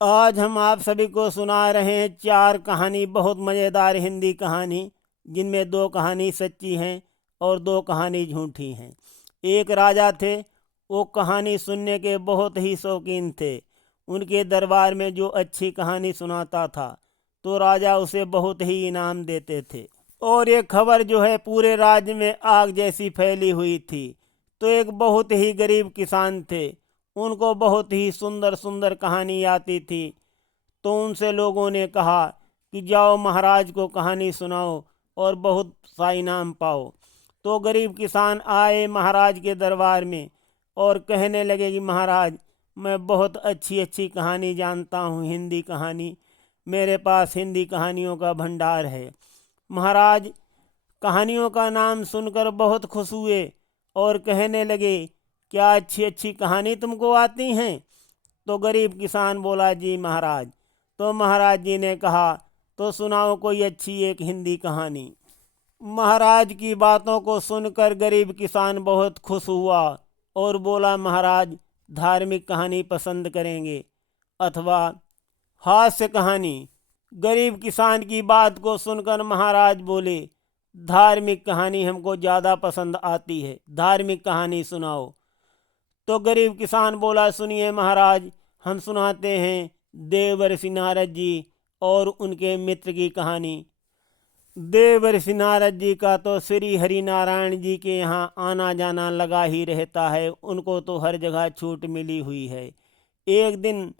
आज हम आप सभी को सुना रहे हैं चार कहानी, बहुत मज़ेदार हिंदी कहानी, जिनमें दो कहानी सच्ची हैं और दो कहानी झूठी हैं। एक राजा थे, वो कहानी सुनने के बहुत ही शौकीन थे। उनके दरबार में जो अच्छी कहानी सुनाता था तो राजा उसे बहुत ही इनाम देते थे। और ये खबर जो है पूरे राज्य में आग जैसी फैली हुई थी। तो एक बहुत ही गरीब किसान थे, उनको बहुत ही सुंदर सुंदर कहानी आती थी। तो उनसे लोगों ने कहा कि जाओ महाराज को कहानी सुनाओ और बहुत सा इनाम पाओ। तो गरीब किसान आए महाराज के दरबार में और कहने लगे कि महाराज, मैं बहुत अच्छी अच्छी कहानी जानता हूँ, हिंदी कहानी, मेरे पास हिंदी कहानियों का भंडार है। महाराज कहानियों का नाम सुनकर बहुत खुश हुए और कहने लगे, क्या अच्छी अच्छी कहानी तुमको आती हैं? तो गरीब किसान बोला, जी महाराज। तो महाराज जी ने कहा, तो सुनाओ कोई अच्छी एक हिंदी कहानी। महाराज की बातों को सुनकर गरीब किसान बहुत खुश हुआ और बोला, महाराज धार्मिक कहानी पसंद करेंगे अथवा हास्य कहानी? गरीब किसान की बात को सुनकर महाराज बोले, धार्मिक कहानी हमको ज़्यादा पसंद आती है, धार्मिक कहानी सुनाओ। तो गरीब किसान बोला, सुनिए महाराज, हम सुनाते हैं देवर्षि नारद जी और उनके मित्र की कहानी। देवर्षि नारद जी का तो श्री हरि नारायण जी के यहाँ आना जाना लगा ही रहता है, उनको तो हर जगह छूट मिली हुई है। एक दिन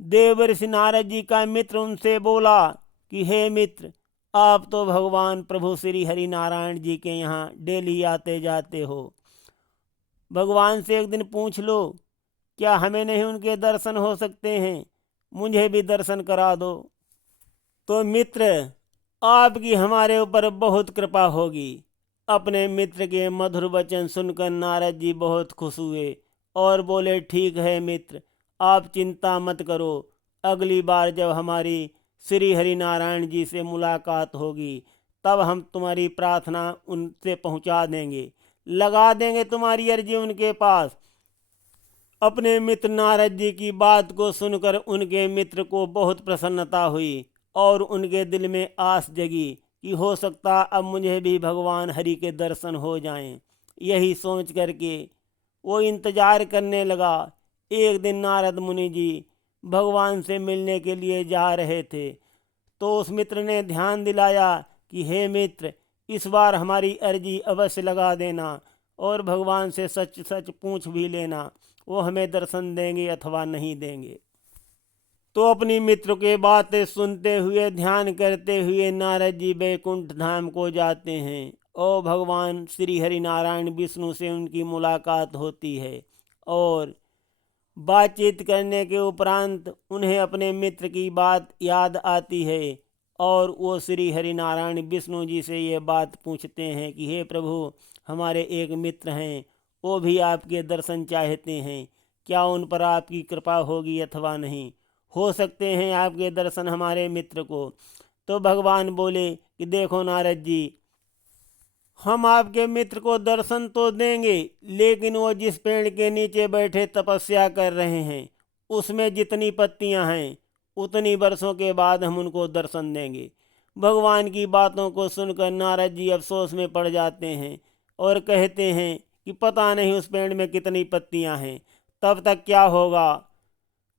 देवर्षि नारद जी का मित्र उनसे बोला कि हे मित्र, आप तो भगवान प्रभु श्री हरि नारायण जी के यहाँ डेली आते जाते हो, भगवान से एक दिन पूछ लो, क्या हमें नहीं उनके दर्शन हो सकते हैं? मुझे भी दर्शन करा दो। तो मित्र, आपकी हमारे ऊपर बहुत कृपा होगी। अपने मित्र के मधुर वचन सुनकर नारद जी बहुत खुश हुए और बोले, ठीक है मित्र, आप चिंता मत करो, अगली बार जब हमारी श्री हरि नारायण जी से मुलाकात होगी तब हम तुम्हारी प्रार्थना उनसे पहुंचा देंगे, लगा देंगे तुम्हारी अर्जी उनके पास। अपने मित्र नारद जी की बात को सुनकर उनके मित्र को बहुत प्रसन्नता हुई और उनके दिल में आस जगी कि हो सकता अब मुझे भी भगवान हरि के दर्शन हो जाएं। यही सोच करके वो इंतजार करने लगा। एक दिन नारद मुनि जी भगवान से मिलने के लिए जा रहे थे, तो उस मित्र ने ध्यान दिलाया कि हे मित्र, इस बार हमारी अर्जी अवश्य लगा देना और भगवान से सच सच पूछ भी लेना, वो हमें दर्शन देंगे अथवा नहीं देंगे। तो अपनी मित्र के बातें सुनते हुए, ध्यान करते हुए नारद जी बैकुंठ धाम को जाते हैं और भगवान श्री हरि नारायण विष्णु से उनकी मुलाकात होती है। और बातचीत करने के उपरांत उन्हें अपने मित्र की बात याद आती है और वो श्री हरि नारायण विष्णु जी से ये बात पूछते हैं कि हे प्रभु, हमारे एक मित्र हैं, वो भी आपके दर्शन चाहते हैं, क्या उन पर आपकी कृपा होगी अथवा नहीं? हो सकते हैं आपके दर्शन हमारे मित्र को। तो भगवान बोले कि देखो नारद जी, हम आपके मित्र को दर्शन तो देंगे, लेकिन वो जिस पेड़ के नीचे बैठे तपस्या कर रहे हैं उसमें जितनी पत्तियां हैं उतनी वर्षों के बाद हम उनको दर्शन देंगे। भगवान की बातों को सुनकर नारद जी अफसोस में पड़ जाते हैं और कहते हैं कि पता नहीं उस पेड़ में कितनी पत्तियां हैं, तब तक क्या होगा,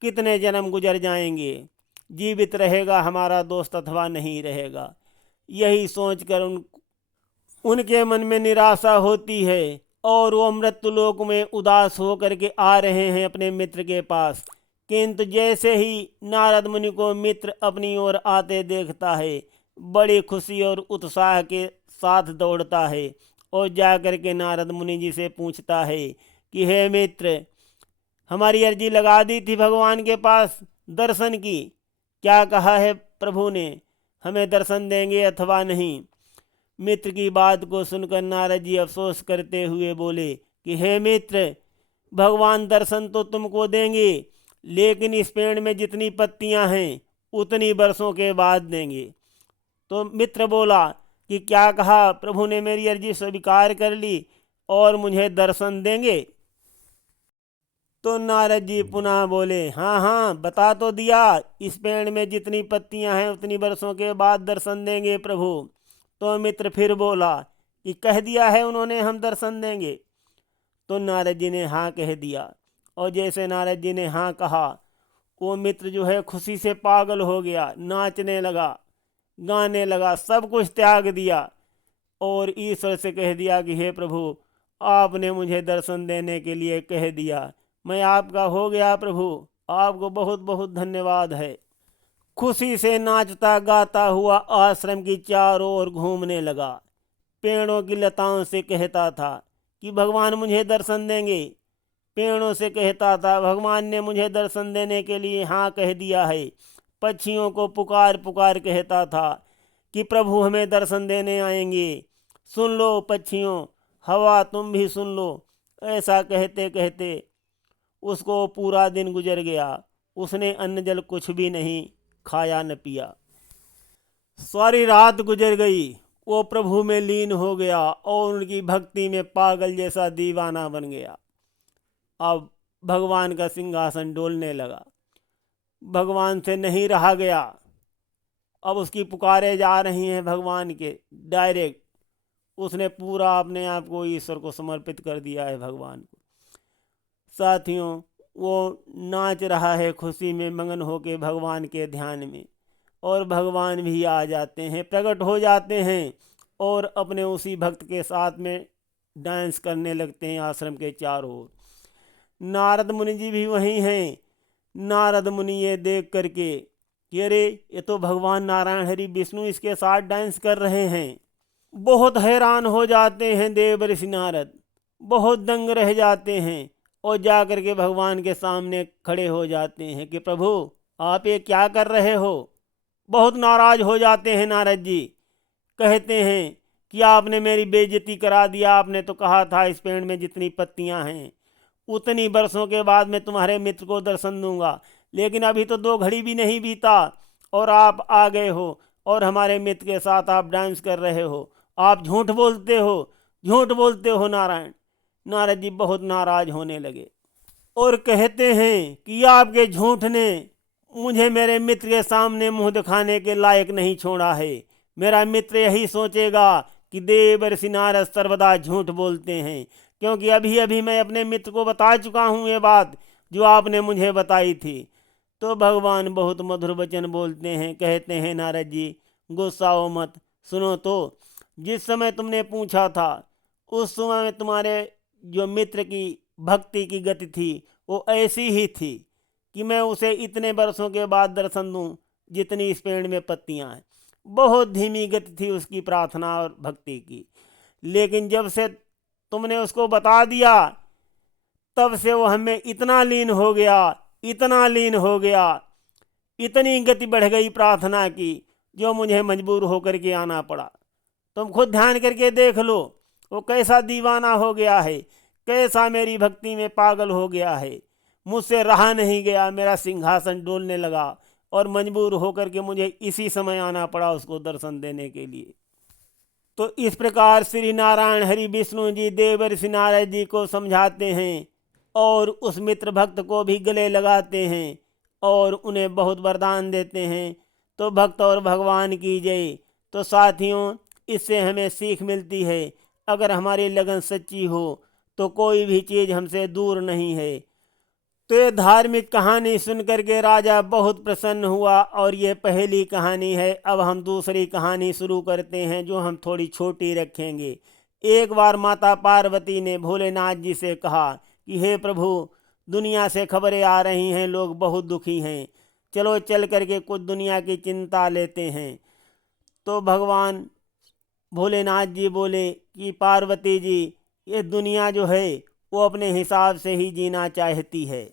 कितने जन्म गुजर जाएंगे, जीवित रहेगा हमारा दोस्त अथवा नहीं रहेगा। यही सोचकर उनके मन में निराशा होती है और वो मृत्युलोक में उदास होकर के आ रहे हैं अपने मित्र के पास। किंतु जैसे ही नारद मुनि को मित्र अपनी ओर आते देखता है, बड़ी खुशी और उत्साह के साथ दौड़ता है और जाकर के नारद मुनि जी से पूछता है कि हे मित्र, हमारी अर्जी लगा दी थी भगवान के पास दर्शन की, क्या कहा है प्रभु ने, हमें दर्शन देंगे अथवा नहीं? मित्र की बात को सुनकर नारद जी अफसोस करते हुए बोले कि हे मित्र, भगवान दर्शन तो तुमको देंगे, लेकिन इस पेड़ में जितनी पत्तियां हैं उतनी वर्षों के बाद देंगे। तो मित्र बोला कि क्या कहा, प्रभु ने मेरी अर्जी स्वीकार कर ली और मुझे दर्शन देंगे? तो नारद जी पुनः बोले, हाँ हाँ बता तो दिया, इस पेड़ में जितनी पत्तियां हैं उतनी वर्षों के बाद दर्शन देंगे प्रभु। तो मित्र फिर बोला कि कह दिया है उन्होंने हम दर्शन देंगे। तो नारद जी ने हाँ कह दिया। और जैसे नारद जी ने हाँ कहा, वो मित्र जो है खुशी से पागल हो गया, नाचने लगा, गाने लगा, सब कुछ त्याग दिया और ईश्वर से कह दिया कि हे प्रभु, आपने मुझे दर्शन देने के लिए कह दिया, मैं आपका हो गया प्रभु, आपको बहुत बहुत धन्यवाद है। खुशी से नाचता गाता हुआ आश्रम की चारों ओर घूमने लगा। पेड़ों की लताओं से कहता था कि भगवान मुझे दर्शन देंगे। पेड़ों से कहता था भगवान ने मुझे दर्शन देने के लिए हाँ कह दिया है। पक्षियों को पुकार पुकार कहता था कि प्रभु हमें दर्शन देने आएंगे, सुन लो पक्षियों, हवा तुम भी सुन लो। ऐसा कहते कहते उसको पूरा दिन गुजर गया। उसने अन्न जल कुछ भी नहीं खाया न पिया। सारी रात गुजर गई। वो प्रभु में लीन हो गया और उनकी भक्ति में पागल जैसा दीवाना बन गया। अब भगवान का सिंहासन डोलने लगा। भगवान से नहीं रहा गया। अब उसकी पुकारे जा रही हैं भगवान के डायरेक्ट। उसने पूरा अपने आप को ईश्वर को समर्पित कर दिया है भगवान को। साथियों, वो नाच रहा है खुशी में मगन होके भगवान के ध्यान में, और भगवान भी आ जाते हैं, प्रकट हो जाते हैं और अपने उसी भक्त के साथ में डांस करने लगते हैं आश्रम के चारों ओर। नारद मुनि जी भी वहीं हैं। नारद मुनि ये देख करके कि अरे ये तो भगवान नारायण हरि विष्णु इसके साथ डांस कर रहे हैं, बहुत हैरान हो जाते हैं देव ऋषि नारद, बहुत दंग रह जाते हैं और जा कर के भगवान के सामने खड़े हो जाते हैं कि प्रभु आप ये क्या कर रहे हो। बहुत नाराज हो जाते हैं नारद जी। कहते हैं कि आपने मेरी बेइज्जती करा दिया, आपने तो कहा था इस पेड़ में जितनी पत्तियां हैं उतनी वर्षों के बाद मैं तुम्हारे मित्र को दर्शन दूंगा, लेकिन अभी तो 2 घड़ी भी नहीं बीता और आप आ गए हो और हमारे मित्र के साथ आप डांस कर रहे हो। आप झूठ बोलते हो, झूठ बोलते हो नारायण। नारद जी बहुत नाराज होने लगे और कहते हैं कि आपके झूठ ने मुझे मेरे मित्र के सामने मुंह दिखाने के लायक नहीं छोड़ा है। मेरा मित्र यही सोचेगा कि देव ऋषि नारद सर्वदा झूठ बोलते हैं, क्योंकि अभी अभी मैं अपने मित्र को बता चुका हूँ ये बात जो आपने मुझे बताई थी। तो भगवान बहुत मधुर वचन बोलते हैं, कहते हैं नारद जी गुस्सा हो मत, सुनो तो, जिस समय तुमने पूछा था उस समय में तुम्हारे जो मित्र की भक्ति की गति थी वो ऐसी ही थी कि मैं उसे इतने वर्षों के बाद दर्शन दूं जितनी इस पेड़ में पत्तियां हैं। बहुत धीमी गति थी उसकी प्रार्थना और भक्ति की, लेकिन जब से तुमने उसको बता दिया तब से वो हमें इतना लीन हो गया, इतना लीन हो गया, इतनी गति बढ़ गई प्रार्थना की जो मुझे मजबूर होकर के आना पड़ा। तुम खुद ध्यान करके देख लो वो कैसा दीवाना हो गया है, कैसा मेरी भक्ति में पागल हो गया है। मुझसे रहा नहीं गया, मेरा सिंहासन डोलने लगा और मजबूर होकर के मुझे इसी समय आना पड़ा उसको दर्शन देने के लिए। तो इस प्रकार श्री नारायण हरि विष्णु जी देव ऋषि नारद जी को समझाते हैं और उस मित्र भक्त को भी गले लगाते हैं और उन्हें बहुत वरदान देते हैं। तो भक्त और भगवान की जय। तो साथियों, इससे हमें सीख मिलती है, अगर हमारी लगन सच्ची हो तो कोई भी चीज़ हमसे दूर नहीं है। तो ये धार्मिक कहानी सुन करके राजा बहुत प्रसन्न हुआ और ये पहली कहानी है। अब हम दूसरी कहानी शुरू करते हैं जो हम थोड़ी छोटी रखेंगे। एक बार माता पार्वती ने भोलेनाथ जी से कहा कि हे प्रभु, दुनिया से खबरें आ रही हैं, लोग बहुत दुखी हैं, चलो चल करके कुछ दुनिया की चिंता लेते हैं। तो भगवान भोलेनाथ जी बोले कि पार्वती जी, ये दुनिया जो है वो अपने हिसाब से ही जीना चाहती है।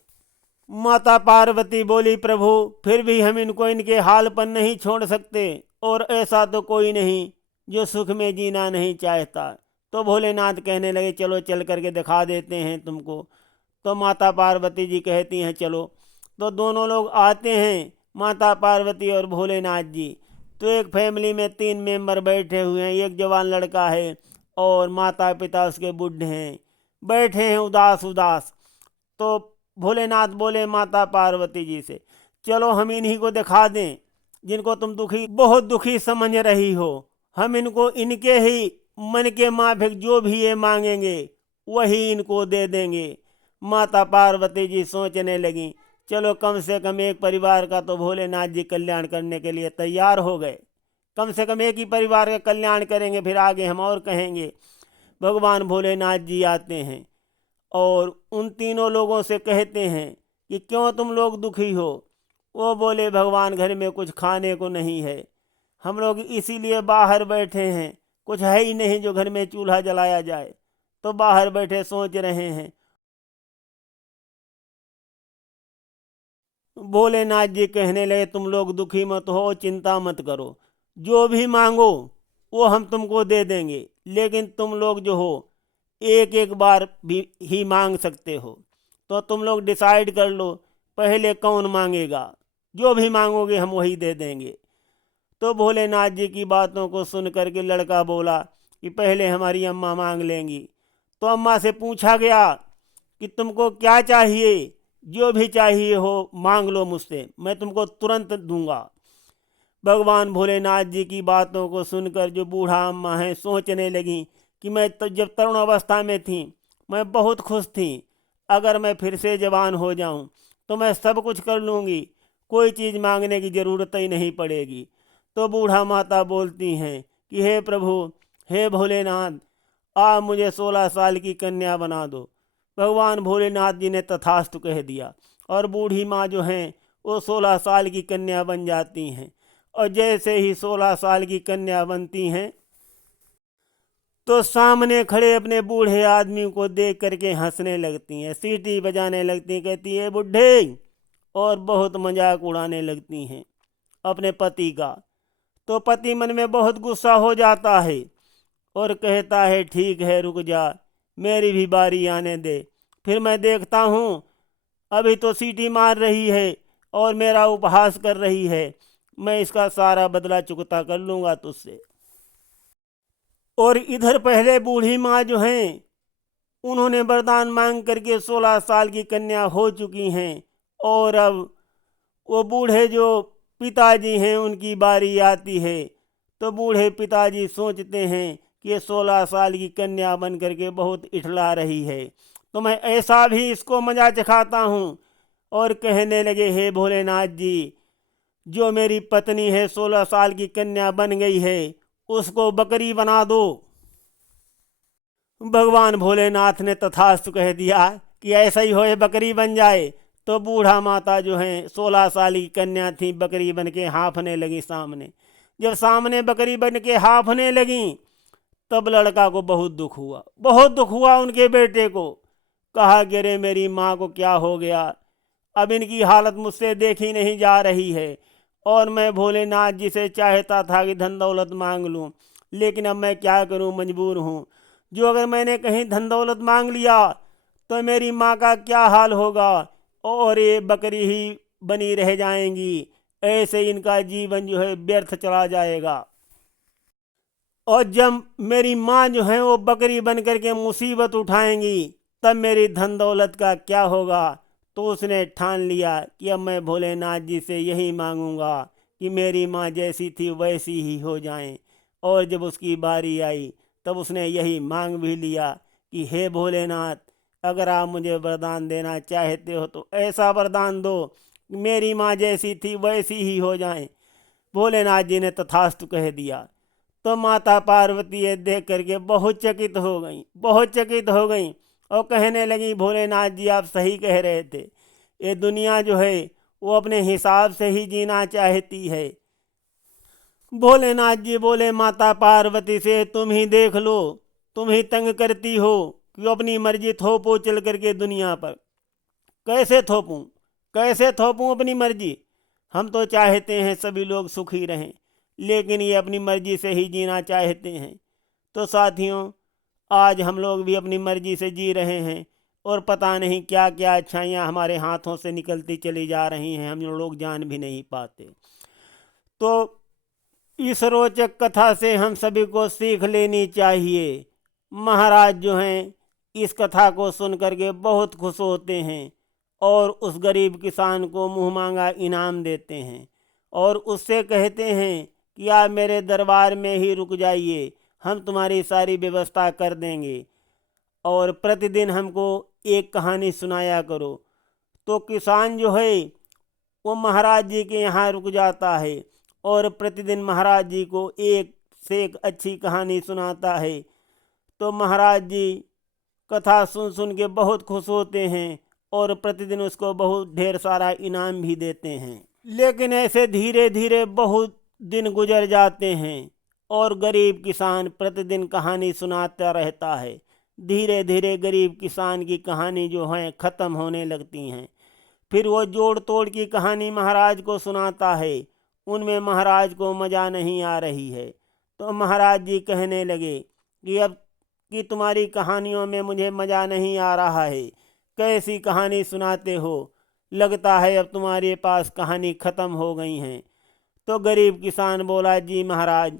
माता पार्वती बोली प्रभु, फिर भी हम इनको इनके हाल पर नहीं छोड़ सकते, और ऐसा तो कोई नहीं जो सुख में जीना नहीं चाहता। तो भोलेनाथ कहने लगे चलो चल करके दिखा देते हैं तुमको। तो माता पार्वती जी कहती हैं चलो। तो दोनों लोग आते हैं, माता पार्वती और भोलेनाथ जी। तो एक फैमिली में 3 मेंबर बैठे हुए हैं, एक जवान लड़का है और माता पिता उसके बूढ़े हैं, बैठे हैं उदास उदास। तो भोलेनाथ बोले माता पार्वती जी से, चलो हम इन्हीं को दिखा दें जिनको तुम बहुत दुखी समझ रही हो। हम इनको इनके ही मन के माफिक जो भी ये मांगेंगे वही इनको दे देंगे। माता पार्वती जी सोचने लगी, चलो कम से कम एक परिवार का तो भोलेनाथ जी कल्याण करने के लिए तैयार हो गए। कम से कम एक ही परिवार का कल्याण करेंगे, फिर आगे हम और कहेंगे। भगवान भोलेनाथ जी आते हैं और उन तीनों लोगों से कहते हैं कि क्यों तुम लोग दुखी हो। वो बोले, भगवान घर में कुछ खाने को नहीं है, हम लोग इसीलिए बाहर बैठे हैं, कुछ है ही नहीं जो घर में चूल्हा जलाया जाए, तो बाहर बैठे सोच रहे हैं। भोलेनाथ जी कहने लगे, तुम लोग दुखी मत हो, चिंता मत करो, जो भी मांगो वो हम तुमको दे देंगे, लेकिन तुम लोग जो हो एक एक बार भी ही मांग सकते हो। तो तुम लोग डिसाइड कर लो पहले कौन मांगेगा, जो भी मांगोगे हम वही दे देंगे। तो भोलेनाथ जी की बातों को सुन करके लड़का बोला कि पहले हमारी अम्मा मांग लेंगी। तो अम्मा से पूछा गया कि तुमको क्या चाहिए, जो भी चाहिए हो मांग लो मुझसे, मैं तुमको तुरंत दूंगा। भगवान भोलेनाथ जी की बातों को सुनकर जो बूढ़ा अम्मा है सोचने लगी कि मैं तो जब तरुण अवस्था में थी मैं बहुत खुश थी, अगर मैं फिर से जवान हो जाऊं तो मैं सब कुछ कर लूँगी, कोई चीज़ मांगने की ज़रूरत ही नहीं पड़ेगी। तो बूढ़ा माता बोलती हैं कि हे प्रभु, हे भोलेनाथ, आप मुझे 16 साल की कन्या बना दो। भगवान भोलेनाथ जी ने तथास्तु कह दिया और बूढ़ी माँ जो हैं वो 16 साल की कन्या बन जाती हैं। और जैसे ही 16 साल की कन्या बनती हैं तो सामने खड़े अपने बूढ़े आदमी को देख करके हंसने लगती हैं, सीटी बजाने लगती हैं, कहती है बुढ़े, और बहुत मजाक उड़ाने लगती हैं अपने पति का। तो पति मन में बहुत गुस्सा हो जाता है और कहता है ठीक है रुक जा, मेरी भी बारी आने दे, फिर मैं देखता हूँ। अभी तो सीटी मार रही है और मेरा उपहास कर रही है, मैं इसका सारा बदला चुकता कर लूँगा तुझसे। और इधर पहले बूढ़ी माँ जो हैं उन्होंने वरदान मांग करके 16 साल की कन्या हो चुकी हैं, और अब वो बूढ़े जो पिताजी हैं उनकी बारी आती है। तो बूढ़े पिताजी सोचते हैं कि ये 16 साल की कन्या बन करके बहुत इठला रही है, तो मैं ऐसा भी इसको मजा चखाता हूँ। और कहने लगे, हे भोलेनाथ जी, जो मेरी पत्नी है 16 साल की कन्या बन गई है उसको बकरी बना दो। भगवान भोलेनाथ ने तथास्तु कह दिया कि ऐसा ही हो, बकरी बन जाए। तो बूढ़ा माता जो है 16 साल की कन्या थी, बकरी बन के हाँफने लगी सामने। जब सामने बकरी बन के हाँफने लगी तब लड़का को बहुत दुख हुआ, बहुत दुख हुआ उनके बेटे को। कहा कि अरे मेरी माँ को क्या हो गया, अब इनकी हालत मुझसे देखी नहीं जा रही है, और मैं भोलेनाथ जी से चाहता था कि धन दौलत मांग लूँ, लेकिन अब मैं क्या करूँ, मजबूर हूँ। जो अगर मैंने कहीं धन दौलत मांग लिया तो मेरी माँ का क्या हाल होगा, और ये बकरी ही बनी रह जाएंगी, ऐसे इनका जीवन जो है व्यर्थ चला जाएगा। और जब मेरी माँ जो है वो बकरी बन करके मुसीबत उठाएंगी तब मेरी धन दौलत का क्या होगा। तो उसने ठान लिया कि अब मैं भोलेनाथ जी से यही मांगूंगा कि मेरी माँ जैसी थी वैसी ही हो जाएं। और जब उसकी बारी आई तब उसने यही मांग भी लिया कि हे भोलेनाथ, अगर आप मुझे वरदान देना चाहते हो तो ऐसा वरदान दो कि मेरी माँ जैसी थी वैसी ही हो जाएं। भोलेनाथ जी ने तथास्तु कह दिया। तो माता पार्वती ये देख करके बहुत चकित हो गई, बहुत चकित हो गई, और कहने लगी, भोलेनाथ जी आप सही कह रहे थे, ये दुनिया जो है वो अपने हिसाब से ही जीना चाहती है। भोलेनाथ जी बोले माता पार्वती से, तुम ही देख लो, तुम ही तंग करती हो कि अपनी मर्जी थोपो चल करके दुनिया पर। कैसे थोपूं, कैसे थोपूं अपनी मर्जी? हम तो चाहते हैं सभी लोग सुखी रहें, लेकिन ये अपनी मर्जी से ही जीना चाहते हैं। तो साथियों, आज हम लोग भी अपनी मर्जी से जी रहे हैं और पता नहीं क्या क्या अच्छाइयाँ हमारे हाथों से निकलती चली जा रही हैं, हम लोग जान भी नहीं पाते। तो इस रोचक कथा से हम सभी को सीख लेनी चाहिए। महाराज जो हैं इस कथा को सुन करके बहुत खुश होते हैं और उस गरीब किसान को मुँह मांगा इनाम देते हैं और उससे कहते हैं कि आप मेरे दरबार में ही रुक जाइए, हम तुम्हारी सारी व्यवस्था कर देंगे और प्रतिदिन हमको एक कहानी सुनाया करो। तो किसान जो है वो महाराज जी के यहाँ रुक जाता है और प्रतिदिन महाराज जी को एक से एक अच्छी कहानी सुनाता है। तो महाराज जी कथा सुन सुन के बहुत खुश होते हैं और प्रतिदिन उसको बहुत ढेर सारा इनाम भी देते हैं। लेकिन ऐसे धीरे धीरे बहुत दिन गुजर जाते हैं और गरीब किसान प्रतिदिन कहानी सुनाता रहता है। धीरे धीरे गरीब किसान की कहानी जो है ख़त्म होने लगती हैं। फिर वो जोड़ तोड़ की कहानी महाराज को सुनाता है, उनमें महाराज को मज़ा नहीं आ रही है। तो महाराज जी कहने लगे कि अब कि तुम्हारी कहानियों में मुझे मज़ा नहीं आ रहा है, कैसी कहानी सुनाते हो, लगता है अब तुम्हारे पास कहानी ख़त्म हो गई हैं। तो गरीब किसान बोला, जी महाराज,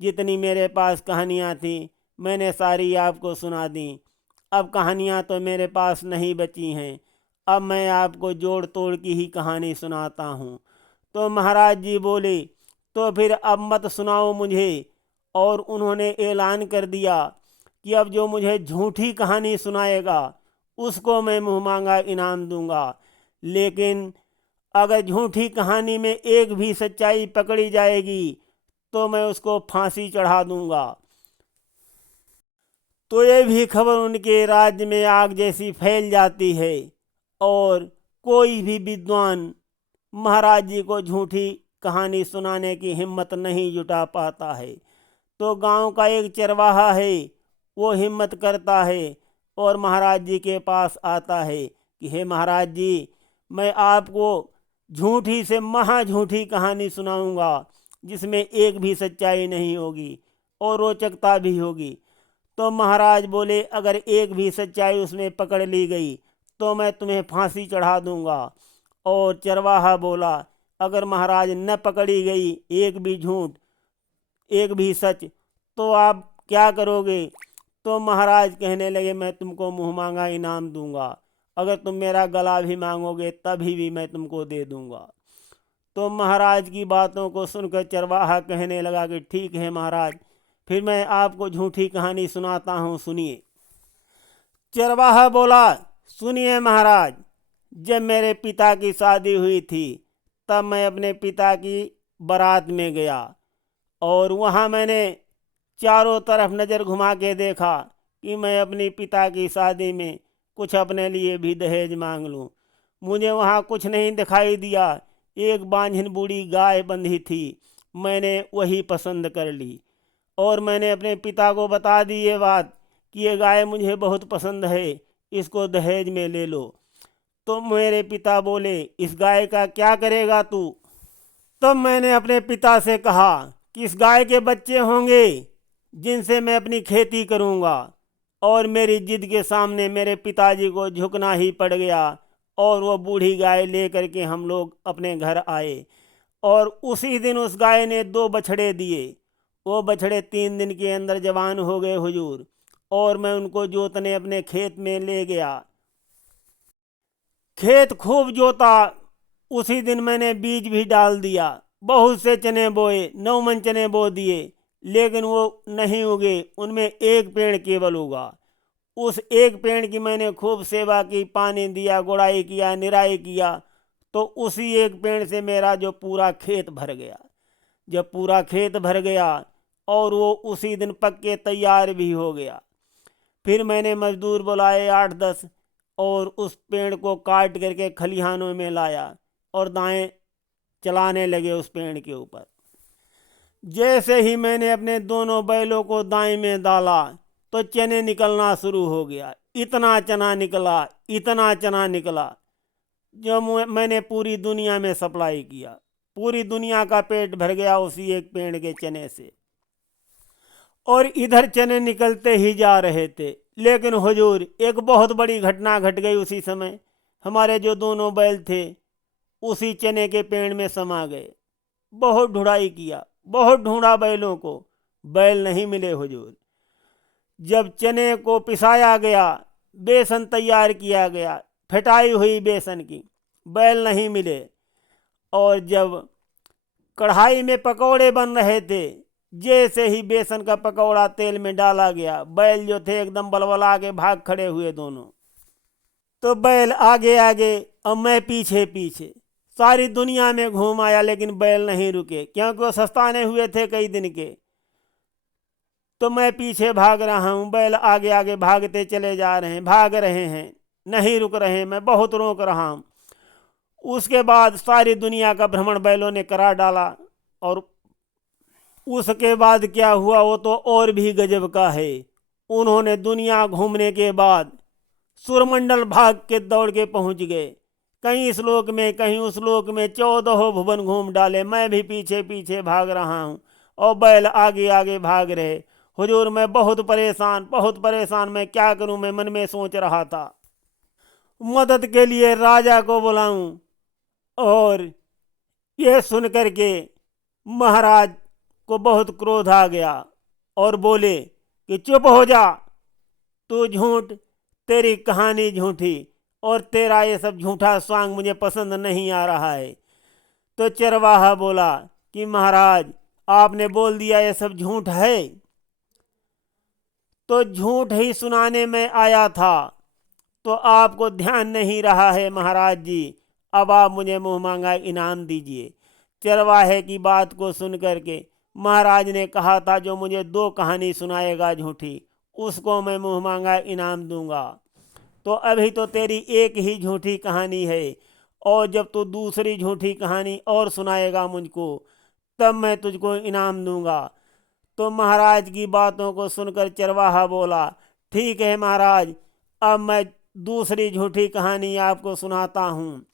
जितनी मेरे पास कहानियाँ थी मैंने सारी आपको सुना दी, अब कहानियाँ तो मेरे पास नहीं बची हैं, अब मैं आपको जोड़ तोड़ की ही कहानी सुनाता हूँ। तो महाराज जी बोले, तो फिर अब मत सुनाओ मुझे। और उन्होंने ऐलान कर दिया कि अब जो मुझे झूठी कहानी सुनाएगा उसको मैं मुँह मांगा इनाम दूंगा, लेकिन अगर झूठी कहानी में एक भी सच्चाई पकड़ी जाएगी तो मैं उसको फांसी चढ़ा दूंगा। तो ये भी खबर उनके राज्य में आग जैसी फैल जाती है और कोई भी विद्वान महाराज जी को झूठी कहानी सुनाने की हिम्मत नहीं जुटा पाता है। तो गांव का एक चरवाहा है, वो हिम्मत करता है और महाराज जी के पास आता है कि हे महाराज जी, मैं आपको झूठी से महा झूठी कहानी सुनाऊंगा जिसमें एक भी सच्चाई नहीं होगी और रोचकता भी होगी। तो महाराज बोले, अगर एक भी सच्चाई उसमें पकड़ ली गई तो मैं तुम्हें फांसी चढ़ा दूंगा। और चरवाहा बोला, अगर महाराज न पकड़ी गई एक भी झूठ एक भी सच तो आप क्या करोगे? तो महाराज कहने लगे, मैं तुमको मुँह मांगा इनाम दूंगा, अगर तुम मेरा गला भी मांगोगे तभी भी मैं तुमको दे दूंगा। तो महाराज की बातों को सुनकर चरवाहा कहने लगा कि ठीक है महाराज, फिर मैं आपको झूठी कहानी सुनाता हूँ, सुनिए। चरवाहा बोला, सुनिए महाराज, जब मेरे पिता की शादी हुई थी तब मैं अपने पिता की बारात में गया और वहाँ मैंने चारों तरफ नज़र घुमा के देखा कि मैं अपनी पिता की शादी में कुछ अपने लिए भी दहेज मांग लूँ। मुझे वहाँ कुछ नहीं दिखाई दिया, एक बांझिन बूढ़ी गाय बंधी थी, मैंने वही पसंद कर ली और मैंने अपने पिता को बता दी ये बात कि ये गाय मुझे बहुत पसंद है, इसको दहेज में ले लो। तो मेरे पिता बोले, इस गाय का क्या करेगा तू? तब मैंने अपने पिता से कहा कि इस गाय के बच्चे होंगे जिनसे मैं अपनी खेती करूँगा। और मेरी जिद के सामने मेरे पिताजी को झुकना ही पड़ गया और वो बूढ़ी गाय लेकर के हम लोग अपने घर आए और उसी दिन उस गाय ने 2 बछड़े दिए। वो बछड़े 3 दिन के अंदर जवान हो गए हुजूर, और मैं उनको जोतने अपने खेत में ले गया। खेत खूब जोता, उसी दिन मैंने बीज भी डाल दिया, बहुत से चने बोए, 9 मन चने बो दिए, लेकिन वो नहीं उगे, उनमें एक पेड़ केवल उगा। उस एक पेड़ की मैंने खूब सेवा की, पानी दिया, गुड़ाई किया, निराई किया, तो उसी एक पेड़ से मेरा जो पूरा खेत भर गया। जब पूरा खेत भर गया और वो उसी दिन पक के तैयार भी हो गया, फिर मैंने मजदूर बुलाए 8-10 और उस पेड़ को काट करके खलिहानों में लाया और दाएं चलाने लगे उस पेड़ के ऊपर। जैसे ही मैंने अपने दोनों बैलों को दाएं में डाला तो चने निकलना शुरू हो गया। इतना चना निकला, इतना चना निकला जो मैंने पूरी दुनिया में सप्लाई किया। पूरी दुनिया का पेट भर गया उसी एक पेड़ के चने से। और इधर चने निकलते ही जा रहे थे, लेकिन हुजूर एक बहुत बड़ी घटना घट गई उसी समय। हमारे जो दोनों बैल थे उसी चने के पेड़ में समा गए। बहुत ढूंढाई किया, बहुत ढूंढा बैलों को, बैल नहीं मिले हुजूर। जब चने को पिसाया गया, बेसन तैयार किया गया, फेटाई हुई बेसन की, बैल नहीं मिले। और जब कढ़ाई में पकौड़े बन रहे थे, जैसे ही बेसन का पकौड़ा तेल में डाला गया, बैल जो थे एकदम बलबला के भाग खड़े हुए दोनों। तो बैल आगे आगे और मैं पीछे पीछे सारी दुनिया में घूम आया, लेकिन बैल नहीं रुके, क्योंकि वो सस्ताने हुए थे कई दिन के। तो मैं पीछे भाग रहा हूँ, बैल आगे आगे भागते चले जा रहे हैं, भाग रहे हैं, नहीं रुक रहे, मैं बहुत रोक रहा हूँ। उसके बाद सारी दुनिया का भ्रमण बैलों ने करा डाला। और उसके बाद क्या हुआ वो तो और भी गजब का है। उन्होंने दुनिया घूमने के बाद सूर्यमंडल भाग के दौड़ के पहुंच गए, कहीं इस लोक में कहीं उस लोक में, 14 भुवन घूम डाले। मैं भी पीछे पीछे भाग रहा हूँ और बैल आगे आगे भाग रहे। हुजूर मैं बहुत परेशान, बहुत परेशान, मैं क्या करूं, मैं मन में सोच रहा था मदद के लिए राजा को बुलाऊं। और यह सुन करके महाराज को बहुत क्रोध आ गया और बोले कि चुप हो जा, तू झूठ, तेरी कहानी झूठी, और तेरा ये सब झूठा स्वांग मुझे पसंद नहीं आ रहा है। तो चरवाहा बोला कि महाराज आपने बोल दिया ये सब झूठ है, तो झूठ ही सुनाने में आया था, तो आपको ध्यान नहीं रहा है महाराज जी। अब आप मुझे मुंह मांगा इनाम दीजिए। चरवाहे की बात को सुन करके महाराज ने कहा था जो मुझे 2 कहानी सुनाएगा झूठी, उसको मैं मुंह मांगा इनाम दूंगा। तो अभी तो तेरी एक ही झूठी कहानी है, और जब तू दूसरी झूठी कहानी और सुनाएगा मुझको, तब मैं तुझको इनाम दूंगा। तो महाराज की बातों को सुनकर चरवाहा बोला ठीक है महाराज, अब मैं दूसरी झूठी कहानी आपको सुनाता हूँ।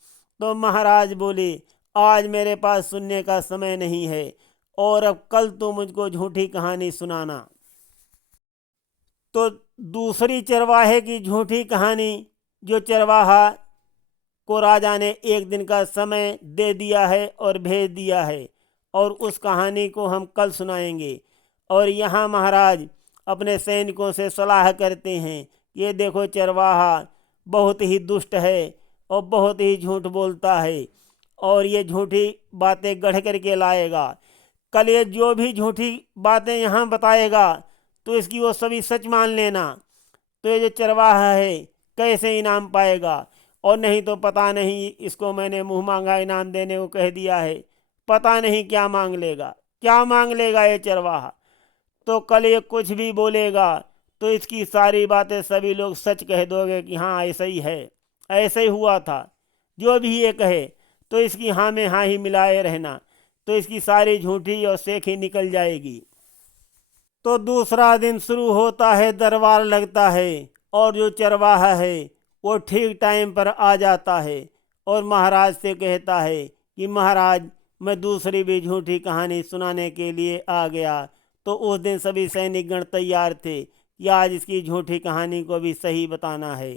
तो महाराज बोले आज मेरे पास सुनने का समय नहीं है, और अब कल तो मुझको झूठी कहानी सुनाना। तो दूसरी चरवाहे की झूठी कहानी, जो चरवाहा को राजा ने एक दिन का समय दे दिया है और भेज दिया है, और उस कहानी को हम कल सुनाएंगे। और यहाँ महाराज अपने सैनिकों से सलाह करते हैं, ये देखो चरवाहा बहुत ही दुष्ट है और बहुत ही झूठ बोलता है, और ये झूठी बातें गढ़ करके लाएगा। कल ये जो भी झूठी बातें यहाँ बताएगा तो इसकी वो सभी सच मान लेना। तो ये जो चरवाहा है कैसे इनाम पाएगा, और नहीं तो पता नहीं, इसको मैंने मुंह मांगा इनाम देने को कह दिया है, पता नहीं क्या मांग लेगा, क्या मांग लेगा ये चरवाहा। तो कल ये कुछ भी बोलेगा तो इसकी सारी बातें सभी लोग सच कह दोगे कि हाँ ऐसा ही है, ऐसे ही हुआ था। जो भी ये कहे तो इसकी हाँ में हाँ ही मिलाए रहना, तो इसकी सारी झूठी और सेखी निकल जाएगी। तो दूसरा दिन शुरू होता है, दरबार लगता है, और जो चरवाहा है वो ठीक टाइम पर आ जाता है और महाराज से कहता है कि महाराज मैं दूसरी भी झूठी कहानी सुनाने के लिए आ गया। तो उस दिन सभी सैनिकगण तैयार थे कि आज इसकी झूठी कहानी को भी सही बताना है।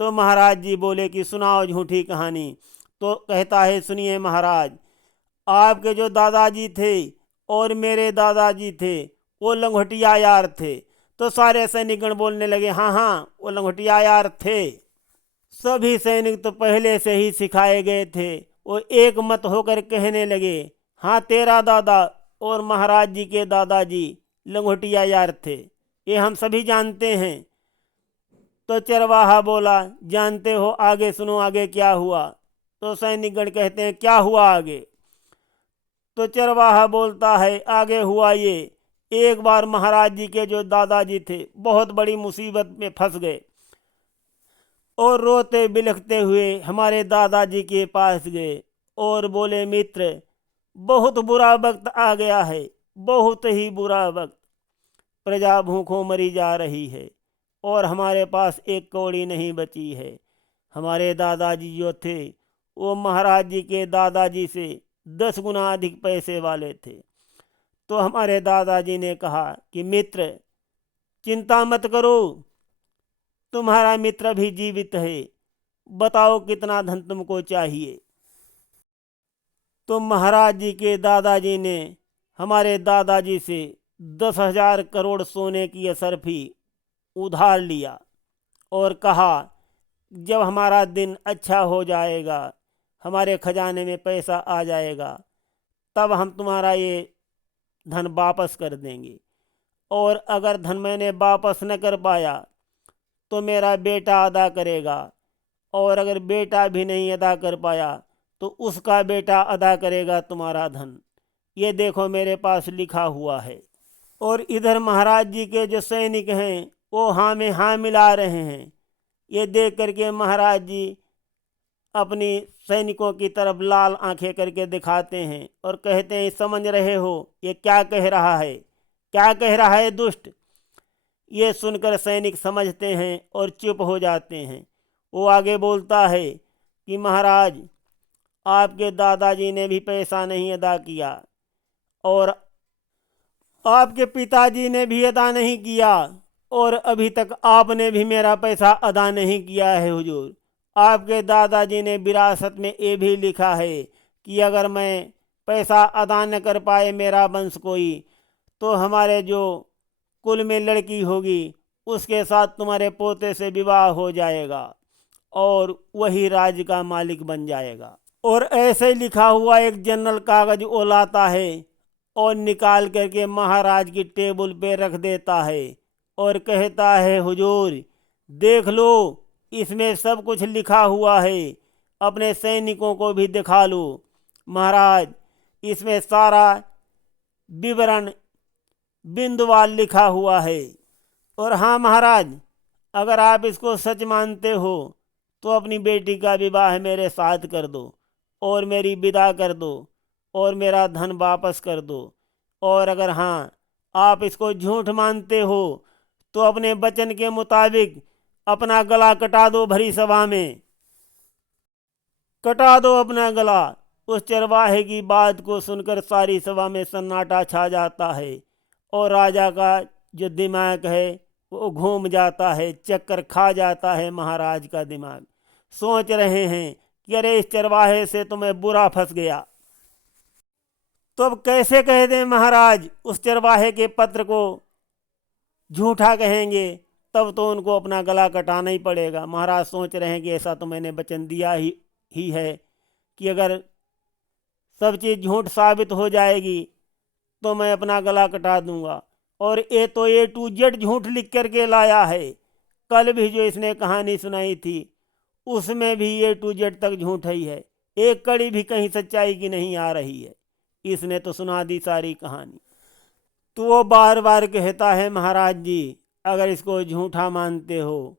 तो महाराज जी बोले कि सुनाओ झूठी कहानी। तो कहता है सुनिए महाराज, आपके जो दादाजी थे और मेरे दादाजी थे वो लंगोटिया यार थे। तो सारे सैनिकगण बोलने लगे हाँ हाँ वो लंगोटिया यार थे। सभी सैनिक तो पहले से ही सिखाए गए थे, वो एक मत होकर कहने लगे हाँ तेरा दादा और महाराज जी के दादाजी लंगोटिया यार थे, ये हम सभी जानते हैं। तो चरवाहा बोला जानते हो, आगे सुनो आगे क्या हुआ। तो सैनिकगण कहते हैं क्या हुआ आगे। तो चरवाहा बोलता है आगे हुआ ये, एक बार महाराज जी के जो दादाजी थे बहुत बड़ी मुसीबत में फंस गए, और रोते बिलखते हुए हमारे दादाजी के पास गए और बोले मित्र बहुत बुरा वक्त आ गया है, बहुत ही बुरा वक्त, प्रजा भूखों मरी जा रही है और हमारे पास एक कौड़ी नहीं बची है। हमारे दादाजी जो थे वो महाराज जी के दादाजी से 10 गुना अधिक पैसे वाले थे। तो हमारे दादाजी ने कहा कि मित्र चिंता मत करो, तुम्हारा मित्र भी जीवित है, बताओ कितना धन तुमको चाहिए। तो महाराज जी के दादाजी ने हमारे दादाजी से 10,000 करोड़ सोने की असरफी उधार लिया और कहा जब हमारा दिन अच्छा हो जाएगा, हमारे खजाने में पैसा आ जाएगा, तब हम तुम्हारा ये धन वापस कर देंगे। और अगर धन मैंने वापस न कर पाया तो मेरा बेटा अदा करेगा, और अगर बेटा भी नहीं अदा कर पाया तो उसका बेटा अदा करेगा तुम्हारा धन। ये देखो मेरे पास लिखा हुआ है। और इधर महाराज जी के जो सैनिक हैं वो हाँ में हाँ मिला रहे हैं। ये देख करके महाराज जी अपनी सैनिकों की तरफ लाल आंखें करके दिखाते हैं और कहते हैं, समझ रहे हो ये क्या कह रहा है, क्या कह रहा है दुष्ट। ये सुनकर सैनिक समझते हैं और चुप हो जाते हैं। वो आगे बोलता है कि महाराज, आपके दादाजी ने भी पैसा नहीं अदा किया और आपके पिताजी ने भी अदा नहीं किया, और अभी तक आपने भी मेरा पैसा अदा नहीं किया है हुजूर। आपके दादाजी ने विरासत में ये भी लिखा है कि अगर मैं पैसा अदा न कर पाए मेरा वंश कोई, तो हमारे जो कुल में लड़की होगी उसके साथ तुम्हारे पोते से विवाह हो जाएगा और वही राज्य का मालिक बन जाएगा। और ऐसे लिखा हुआ एक जनरल कागज वो लाता है और निकाल करके महाराज की टेबल पे रख देता है और कहता है, हुजूर देख लो, इसमें सब कुछ लिखा हुआ है, अपने सैनिकों को भी दिखा लो। महाराज, इसमें सारा विवरण बिंदुवार लिखा हुआ है। और हाँ महाराज, अगर आप इसको सच मानते हो तो अपनी बेटी का विवाह मेरे साथ कर दो और मेरी विदा कर दो और मेरा धन वापस कर दो। और अगर हाँ आप इसको झूठ मानते हो तो अपने वचन के मुताबिक अपना गला कटा दो, भरी सभा में कटा दो अपना गला। उस चरवाहे की बात को सुनकर सारी सभा में सन्नाटा छा जाता है और राजा का जो दिमाग है वो घूम जाता है, चक्कर खा जाता है। महाराज का दिमाग सोच रहे हैं कि अरे इस चरवाहे से तो मैं बुरा फंस गया। तो अब कैसे कह दें महाराज, उस चरवाहे के पत्र को झूठा कहेंगे तब तो उनको अपना गला कटाना ही पड़ेगा। महाराज सोच रहे हैं कि ऐसा तो मैंने वचन दिया ही है कि अगर सब चीज़ झूठ साबित हो जाएगी तो मैं अपना गला कटा दूंगा। और ये तो A to Z झूठ लिख करके लाया है। कल भी जो इसने कहानी सुनाई थी उसमें भी A to Z तक झूठ ही है, एक कड़ी भी कहीं सच्चाई की नहीं आ रही है। इसने तो सुना दी सारी कहानी। तो वो बार बार कहता है, महाराज जी अगर इसको झूठा मानते हो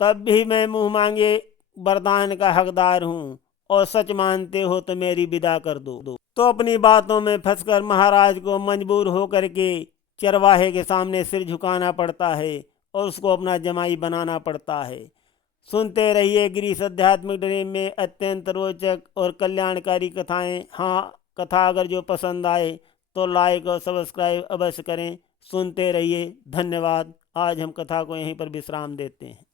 तब भी मैं मुंह मांगे वरदान का हकदार हूँ, और सच मानते हो तो मेरी विदा कर दो। तो अपनी बातों में फंसकर महाराज को मजबूर होकर के चरवाहे के सामने सिर झुकाना पड़ता है और उसको अपना जमाई बनाना पड़ता है। सुनते रहिए गिरीश आध्यात्मिक ड्रीम में अत्यंत रोचक और कल्याणकारी कथाएं। हाँ, कथा अगर जो पसंद आए तो लाइक और सब्सक्राइब अवश्य करें। सुनते रहिए, धन्यवाद। आज हम कथा को यहीं पर विश्राम देते हैं।